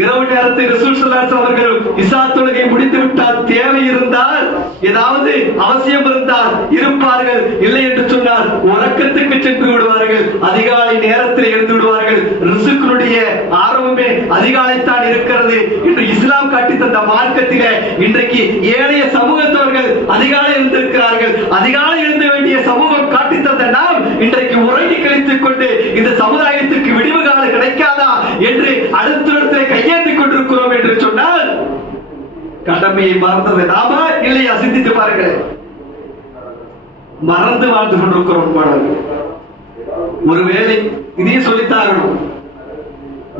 இரவு நேரத்தில் ரசூல் ஸல்லல்லாஹு அலைஹி வஸல்லம் அவர்கள் இஷா தொழுகை முடித்து விட்டால் தேவை இருந்தால், ஏதாவது அவசியம் இருந்தால் இருப்பார்கள், இல்லை என்று சொன்னால் உறக்கத்துக்கு சென்று விடுவார்கள். அதிகாலை நேரத்தில் எழுந்து விடுவார்கள். ரிஸ்குடைய ஆர்வமே அதிகாலைத்தான் இருக்கிறது என்று இஸ்லாம் காட்டி தந்த மார்க்கத்திலே இன்றைக்கு ஏனைய சமூகத்தவர்கள் அதிகாலை எழுந்திருக்கிறார்கள். அதிகாலை எழுந்த வேண்டிய சமூகம் காட்டி தந்த நாம் இன்றைக்கு உறங்கி கழித்துக் கொண்டு இந்த சமுதாயத்திற்கு விடிவு காலம் கிடைக்காதா என்று அடுத்த கையேந்திக் கொண்டிருக்கிறோம் என்று சொன்னால் கடமையை மறந்தது நாம இல்லையா? சிந்தித்து பாருங்கள். மறந்து வாழ்ந்து கொண்டிருக்கிறோம். ஒருவேளை இதையும் சொல்லித்தாகணும்.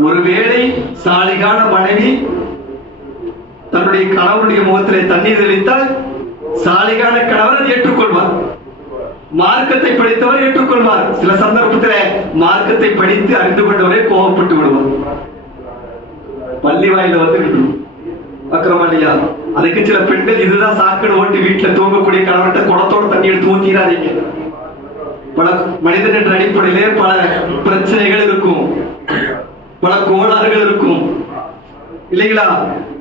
ஒருவேளை சாலிகான மனைவி தன்னுடைய கணவனுடைய முகத்திலே தண்ணீர் தெளித்தால் சாலிகான கணவர் ஏற்றுக்கொள்வார். மார்க்கத்தை படித்தவர் ஏற்றுக்கொள்வார். சில சந்தர்ப்பத்தில் மார்க்கத்தை படித்து அறிந்து கொண்டவரை கோபப்பட்டு விடுவார். பள்ளி வாயில வந்து அக்கிரமல்லையா? அதுக்கு சில பெண்கள் இதுதான் சாக்கடை ஓட்டி வீட்டுல தூங்கக்கூடிய கணவர்கிட்ட குடத்தோட தண்ணி எடுத்து ஊத்திடாதீங்க. பல மனிதன் என்ற அடிப்படையிலே பல பிரச்சனைகள் இருக்கும், பல கோளாறுகள் இருக்கும் இல்லைங்களா?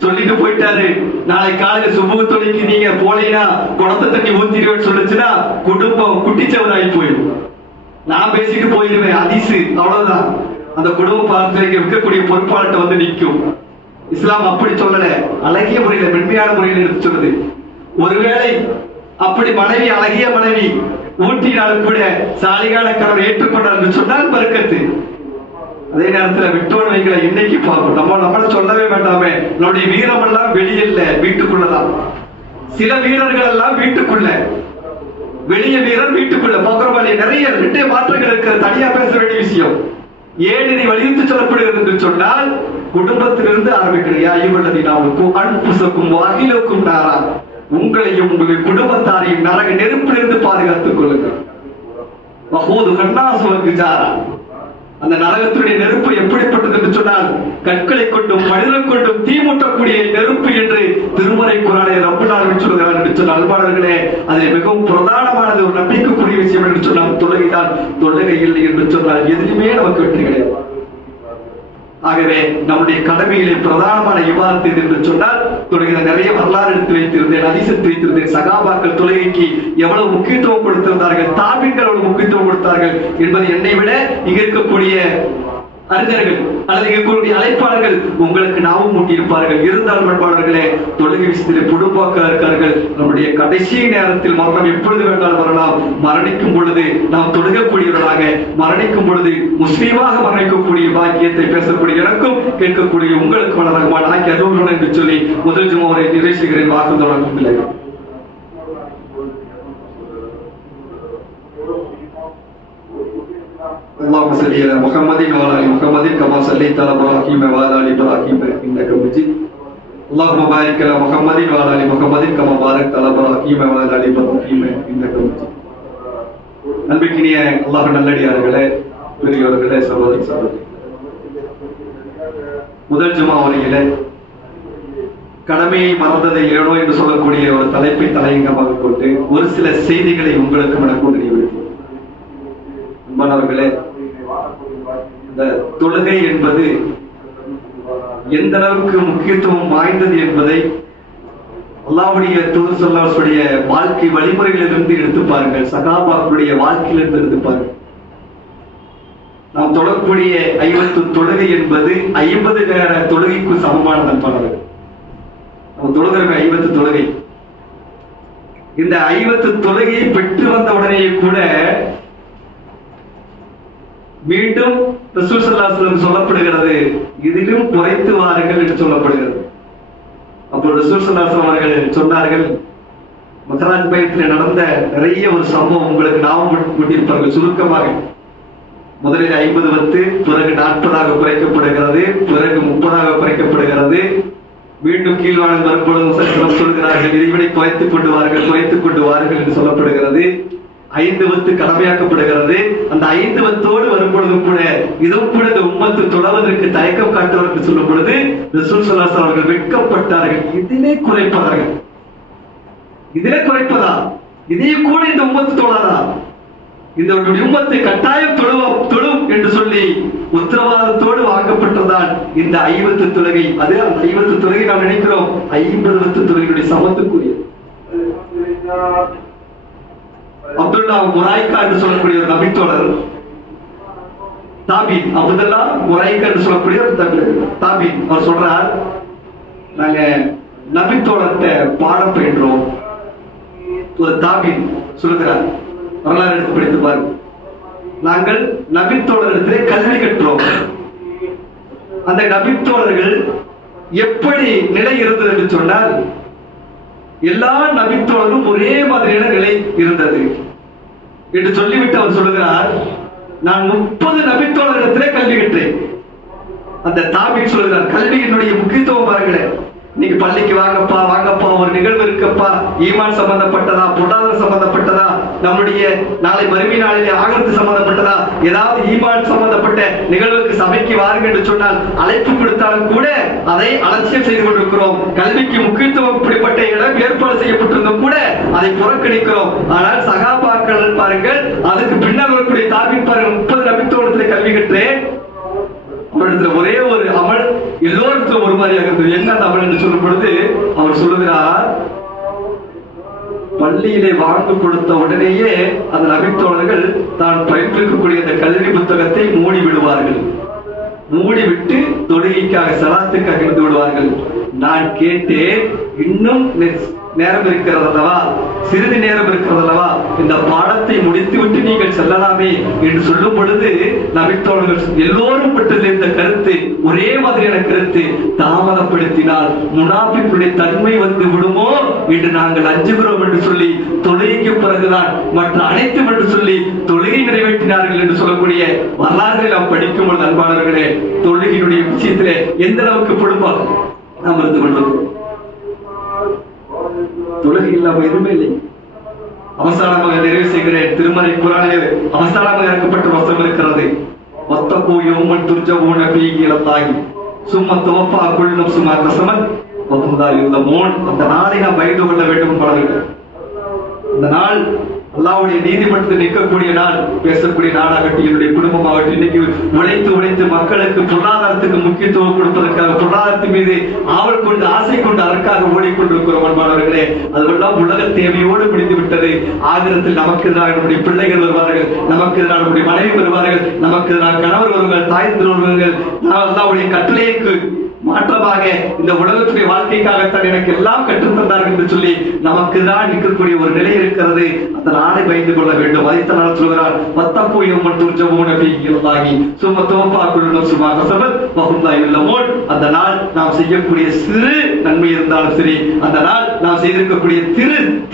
சொல்லிட்டு போயிட்டாரு, நாளை காலையில சுபு தொழிலுக்கு நீங்க போனீங்கன்னா குடத்தை தண்ணி ஊத்திடுவேன்னு சொல்லுச்சுன்னா குடும்பம் குட்டிச்சவராகி போயிடும். நான் பேசிட்டு போயிருவேன், அதிசு அவ்வளவுதான். அந்த குடும்ப பாரம்பரிய இருக்கக்கூடிய பொறுப்பாளர்கிட்ட வந்து நிற்கும். இஸ்லாம் அப்படி சொல்லல, அழகிய முறையில மென்மையான முறையில் எடுத்து சொல்லுது. ஒருவேளை அப்படி மனைவி அழகிய மனைவி ஊட்டினாலும் கூட சாலிகான கணவர் ஏற்றுக்கொண்டார் என்று சொன்னால் பரக்கத்து. அதே நேரத்தில் விட்டோன்னு வைக்கல, இன்னைக்கு பார்ப்போம். நம்மள சொல்லவே வேண்டாமே, நம்முடைய வீரம் எல்லாம் வெளியில்ல, வீட்டுக்குள்ளதான். சில வீரர்கள் எல்லாம் வீட்டுக்குள்ள, வெளிய வீரர் வீட்டுக்குள்ள பார்க்கிறோம். நிறைய ரெண்டே மாற்றங்கள் இருக்கிற, தனியா பேச வேண்டிய விஷயம். ஏன் இதை வலியுறுத்தி சொல்லப்படுகிறது என்று சொன்னால் குடும்பத்திலிருந்து ஆரம்பிக்கிறேன். அன்புசக்கும் அகிலக்கும் நாரா, உங்களையும் உங்களுடைய குடும்பத்தாரையும் நரக நெருப்பிலிருந்து பாதுகாத்துக் கொள்ளுங்கள். அந்த நரகத்துடைய நெருப்பு எப்படிப்பட்டது என்று சொன்னால் கற்களை கொண்டும் மனிதனை கொண்டும் தீமூட்டக்கூடிய நெருப்பு என்று திருமறை குர்ஆனிலே ரப்பல் ஆலமீன் சொல்கிறார் என்று சொன்ன அன்பாளர்களே, அதில் மிகவும் பிரதானமானது ஒரு நம்பிக்கைக்குரிய விஷயம் என்று சொன்னால் தொழுகைதான். தொழுகை இல்லை என்று சொன்னால் எதுவுமே நமக்கு வெற்றி கிடையாது. ஆகவே நம்முடைய கடமையிலே பிரதானமான இபாதத் என்று சொன்னால் தொழுகை. நிறைய வரலாறு எடுத்து வைத்திருந்தேன், ஹதீஸ் வைத்திருந்தேன். சகாபாக்கள் தொழுகைக்கு எவ்வளவு முக்கியத்துவம் கொடுத்திருந்தார்கள், தாபீன்கள் எவ்வளவு முக்கியத்துவம் கொடுத்தார்கள் என்பதை என்னை விட இங்க இருக்கக்கூடிய அறிஞர்கள் அல்லது இருக்கக்கூடிய அழைப்பாளர்கள் உங்களுக்கு நாவும் மூட்டி இருப்பார்கள். இருந்தாலும் நண்பாளர்களே, தொழுகை விஷயத்திலே புடும்பாக்க இருக்கார்கள். நம்முடைய கடைசி நேரத்தில் மரணம் எப்பொழுது வேண்டாலும் வரலாம். மரணிக்கும் பொழுது நாம் தொழுகக்கூடியவர்களாக, மரணிக்கும் பொழுது முஸ்லீமாக மரணிக்கக்கூடிய பாக்கியத்தை பேசக்கூடிய எனக்கும் கேட்கக்கூடிய உங்களுக்கு வளரகமான ஆக்கி அருள்கள் என்று சொல்லி முதல் ஜுமாவை நிறைவு செய்கிறேன். வாக்கு தொடங்கும் இல்லை. اللهم صل على محمد وعلى ال محمد كما صليت على ابراهيم وعلى ال ابراهيم انك مجيد. اللهم بارك على محمد وعلى ال محمد كما باركت على ابراهيم وعلى ال ابراهيم انك مجيد. அன்பிற்கினிய அல்லாஹ் நல்லடியார்களே, பெரியோர்களே, சகோதர சகோதரிகளே, முதல் ஜுமா உரையில கடமையை மறந்ததை ஏனோ என்று சொல்லக்கூடிய ஒரு தலைப்பை தலையங்கமாக கொண்டு ஒரு சில செய்திகளை உங்களுக்கு மனக்கொண்டு நினைவுறுத்தி, அன்பானவர்களே, இந்த தொழுகை என்பது எந்த அளவுக்கு முக்கியத்துவம் வாய்ந்தது என்பதை அல்லாஹ்வுடைய தூதர் ஸல்லல்லாஹு அலைஹி வஸல்லம் வாழ்க்கை வழிமுறைகளிலிருந்து எடுத்து பாருங்கள், சகாபாக்களுடைய வாழ்க்கையிலிருந்து எடுத்து பாருங்கள். நாம் தொழக்கூடிய 50 தொழுகை என்பது 50 நேர தொழுகைக்கு சமமானது. அன்பானவர்கள், நாம் தொழுகிற 50 தொழுகை, இந்த 50 தொழுகையை பெற்று வந்த உடனே கூட மீண்டும் ரசூல் ஸல்லல்லாஹு அலைஹி வஸல்லம் சொல்லப்படுகிறது, இதிலும் குறைத்து வாருங்கள் என்று சொல்லப்படுகிறது. அப்போ ரசூல் ஸல்லல்லாஹு அலைஹி வஸல்லம் அவர்கள் சொன்னார்கள், மக்ராஜ் பயத்தில் நடந்த நிறைய ஒரு சம்பவம் உங்களுக்கு ஞாபகம் கொண்டிருப்பார்கள். சுருக்கமாக, முதலில் 50 வத்து, பிறகு 40 குறைக்கப்படுகிறது, பிறகு 30 குறைக்கப்படுகிறது. மீண்டும் கீழ்வானம் வரும்பொழுது சொல்கிறார்கள், இதைவிட குறைத்துக் கொண்டு வாருங்கள் என்று சொல்லப்படுகிறது. 5 வத்து கடமையாக்கப்படுகிறது. அந்த 5 வத்தோடு வரும்பொழுதும் கூட இதுவும் கூட இந்த உம்மத்து தொழவதற்கு தயக்கம் காட்டுவார் என்று சொல்லும் பொழுது ரசூல் ஸல்லல்லாஹு அலைஹி வஸல்லம் அவர்கள் வெட்கப்பட்டார்கள். இதிலே குறைப்பதா? இதையும் கூட இந்த உம்மத்து தொழாதா? இந்த உம்மத்தை கட்டாயம் தொழும் என்று சொல்லி உத்தரவாதத்தோடு வாங்கப்பட்டதான் இந்த 50 தொழுகை. அது அந்த 50 தொழுகை நாம் நினைக்கிறோம் 50 வத்து தொழுகையுடைய சமத்துக்குரியது. அப்துல்லா முராய்கா என்று சொல்லக்கூடிய ஒரு நபித்தோழர், தாபீன், அப்துல்லா முராய்கா என்று சொல்லக்கூடிய ஒரு தாபீன், அவர் சொல்றார், நாங்க நபித்தோழர்கிட்ட பாடம் பயின்றோம். ஒரு தாபீன் சொல்லுகிறார், வரலாறு எடுத்து படித்து பாருங்க, நாங்கள் நபித்தோழரிடத்திலே கல்வி கற்றோம். அந்த நபித்தோழர்கள் எப்படி நிலை இருந்தது என்று சொன்னால், எல்லா நபித்தோழரும் ஒரே மாதிரியான நிலை இருந்தது என்று சொல்லிவிட்டு அவர் சொல்லுகிறார், நான் 30 நபித்தோழரிடத்திலே கல்வி கற்றேன். அந்த தாபீன் சொல்லுகிறார், கல்வியினுடைய முக்கியத்துவம் பாருங்களேன். நீங்க பள்ளிக்கு வாங்கப்பா, ஒரு நிகழ்வு இருக்கப்பா, ஈமான் சம்பந்தப்பட்டதா, பொருளாதாரம் சம்பந்தப்பட்டதா, நம்முடைய நாளை மறுமை நாளிலே ஆகத்து சம்பந்தப்பட்டதா, ஏதாவது ஈமான் சம்பந்தப்பட்ட நிகழ்வுக்கு சபைக்கு வாருங்கள் என்று சொன்னால் அழைப்பு கொடுத்தாலும் கூட அதை அலட்சியம் செய்து கொண்டிருக்கிறோம். கல்விக்கு முக்கியத்துவம் இப்படிப்பட்ட இடம் ஏற்பாடு செய்யப்பட்டிருந்தும் கூட அதை புறக்கணிக்கிறோம். ஆனால் சகாபாக்கள் பாருங்கள், அதுக்கு பின்னால் வரக்கூடிய தாபீன் பாருங்கள், 30 நபித்தோழத்திலே கல்வி கற்றேன். அவரிடத்துல ஒரே ஒரு அமல் எல்லோருக்கும் ஒரு மாதிரியாக இருந்தது. என்ன அமல் என்று சொல்லும் பொழுது அவர் சொல்லுகிறார், பள்ளியிலே வாங்க கொடுத்த உடனேயே அந்த நபித்தோழர்கள் தான் பயிற்றுவிக்கக்கூடிய அந்த கல்வி புத்தகத்தை மூடி விடுவார்கள். மூடிவிட்டு தொழுகைக்காக சலாத்துக்காக இருந்து விடுவார்கள். நான் கேட்டேன், இன்னும் நேரம் இருக்கிறது அல்லவா, சிறிது நேரம் இருக்கிறது அல்லவா, இந்த பாடத்தை முடித்து விட்டு நீங்கள் செல்லலாமே என்று சொல்லும் பொழுது நபித்தோழர்கள் எல்லோரும் பட்டது இந்த கருத்து, ஒரே மாதிரியான கருத்து, தாமதப்படுத்தினால் முனாஃபிக்குடைய தன்மை வந்து விடுமோ என்று நாங்கள் அஞ்சுகிறோம் என்று சொல்லி தொழுகைக்கு பிறகுதான் மற்ற அனைத்தும் என்று சொல்லி தொழுகை நிறைவேற்றினார்கள் என்று சொல்லக்கூடிய வரலாறுகளை நாம் படிக்கும் பொழுது அன்பானவர்களே, தொழுகையினுடைய விஷயத்திலே எந்த அளவுக்கு பொறுப்பாக நாம் இருந்து கொள்வது. தொழுகை இல்லாம எதுவுமே இல்லை. அவசானமாக நிறைவு செய்கிறேன். திருமறை குர்ஆனிலே அவசானமாக இறக்கப்பட்ட வசனம் இருக்கிறது, வத்தகு யௌமன் துர்ஜஊன ஃபீஹி இலல்லாஹி சும்ம துவஃபா குல்லு நஃப்ஸின் மா கஸபத் வ ஹும் லா யுظلمون. அந்த நாளை நாம் பயந்து கொள்ள வேண்டும் பாருங்கள். அந்த நாள் அல்லாஹ்வுடைய நீதிமன்றத்தில் நிற்கக்கூடிய நாள், பேசக்கூடிய நாளாகட்டும், என்னுடைய குடும்பமாகட்டும், இன்னைக்கு உழைத்து மக்களுக்கு பொருளாதாரத்துக்கு முக்கியத்துவம் கொடுப்பதற்காக, பொருளாதாரத்தின் மீது ஆவல் கொண்டு ஆசை கொண்டு அதற்காக ஓடிக்கொண்டிருக்கிறோம் அன்பானவர்களே. அதுவெல்லாம் உலக தேவையோடு முடிந்து விட்டது. ஆகிரத்தில் நமக்கு எதிராக நம்முடைய பிள்ளைகள் வருவார்கள், நமக்கு எதிராக நம்முடைய மனைவி வருவார்கள், நமக்கு எதிராக கணவர் வருவார்கள், தாய் வருவார்கள். அல்லாஹ்வுடைய கட்டளைக்கு மாற்றமாக இந்த உலகத்துடைய வாழ்க்கைக்காகத்தான் எனக்கு எல்லாம் கற்றுத்தந்தார்கள் என்று சொல்லி நமக்கு தான் நிற்கக்கூடிய ஒரு நிலை இருக்கிறது. அந்த நாளை பயந்து கொள்ள வேண்டும். அதைத்தான் சொல்கிறார், வத்தகு யௌமன் துர்ஜஊன ஃபீஹி இலல்லாஹி சும்ம துவஃபா குல்லு நஃப்ஸின் மா கஸபத் வ ஹும் லா யுظلمون. அந்த நாள் நாம் செய்யக்கூடிய சிறு நன்மை இருந்தாலும் சரி, அந்த நாள் நாம் செய்திருக்கக்கூடிய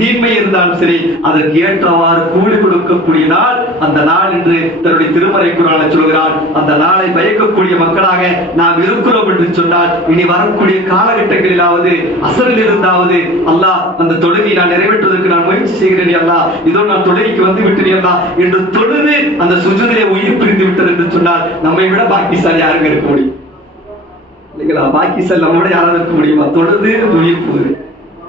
தீமை இருந்தாலும் சரி, அதற்கு ஏற்றவாறு கூலி கொடுக்கக்கூடிய நாள் அந்த நாள் என்று தன்னுடைய திருமறை குர்ஆனில் சொல்கிறார். அந்த நாளை பயக்கக்கூடிய மக்களாக நாம் இருக்கிறோம் என்று சொன்னால், இனி வரக்கூடிய காலகட்டங்களிலாவது அசரில் இருந்தாவது அல்லாஹ் அந்த தொழுகை நான் நிறைவேற்றுவதற்கு நான் முயற்சி செய்கிறேன் அல்லாஹ், இதோ நான் தொழுகைக்கு வந்து விட்டேன் அல்லாஹ் என்று தொழுது அந்த சுஜூதிலே உயிர் பிரிந்து விட்டது என்று சொன்னால் நம்மை விட பாக்கியசாலி யாருங்க இருக்க முடியும்? இல்லைங்களா? பாக்கி நம்மோட யாராவது இருக்க முடியுமா? தொழுது உயிர் போகுது.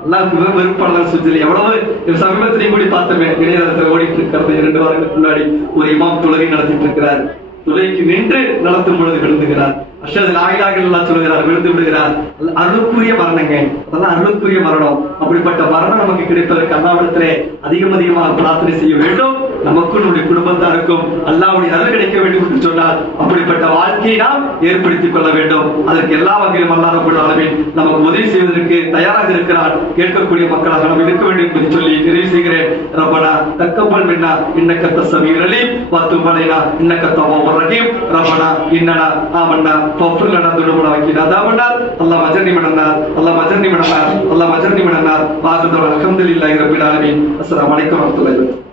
அல்லாஹ்வுக்கு வெறுப்பாளர் சுஜல் எவ்வளவு சமீபத்திலையும் கூடி பார்த்தோமே, இணையதளத்தில் ஓடிட்டு இருக்கிறது. 2 வாரங்களுக்கு முன்னாடி ஒரு இமாம் தொழுகை நடத்திட்டு இருக்கிறார். தொழுகைக்கு நின்று நடத்தும் பொழுது விழுந்துகிறார். அஷ்ஹது லா இலாஹ இல்லல்லாஹ் சொல்கிறார், விழுந்து விடுகிறார். அருளுக்குரிய மரணங்க, அதெல்லாம் அருளுக்குரிய மரணம். அப்படிப்பட்ட மரணம் நமக்கு கிடைப்பதற்கு அல்லாஹ்விடத்திலே அதிகமாக பிரார்த்தனை செய்ய வேண்டும். நமக்கும் நம்முடைய குடும்பத்தாருக்கும் அல்லாஹ்வுடைய அருள் கிடைக்க வேண்டும் என்று சொன்னால் அப்படிப்பட்ட வாழ்க்கையை நாம் ஏற்படுத்திக் கொள்ள வேண்டும். அதற்கு எல்லா வகையிலும் அல்லாஹ் ரப்பல் ஆலமீன் நமக்கு உதவி செய்வதற்கு தயாராக இருக்கிறார். கேட்கக்கூடிய மக்களாக நாம் இருக்க வேண்டும் என்று சொல்லி நிறைவு செய்கிறேன். ரப்பனா தக்கபல் மின்னா இன்னக தஸ்ஸமீஉல் அலீம் வ துப் அலைனா இன்னக தவ்வாபுர் ரஹீம். ரப்பனா இன்னனா ஆமன்னா ஃபக்ஃபிர் லனா துனுபனா வகினா அதாபன்னார். அல்லாஹ் அஜர்னி மினன்னார், அல்லாஹ் அஜர்னி மினன்னார், அல்லாஹ் அஜர்னி மினன்னார். வ ஆகிரு அல்ஹம்துலில்லாஹி ரப்பில் ஆலமீன். அஸ்ஸலாமு அலைக்கும் வரஹ்மத்துல்லாஹி வபரகாத்துஹு.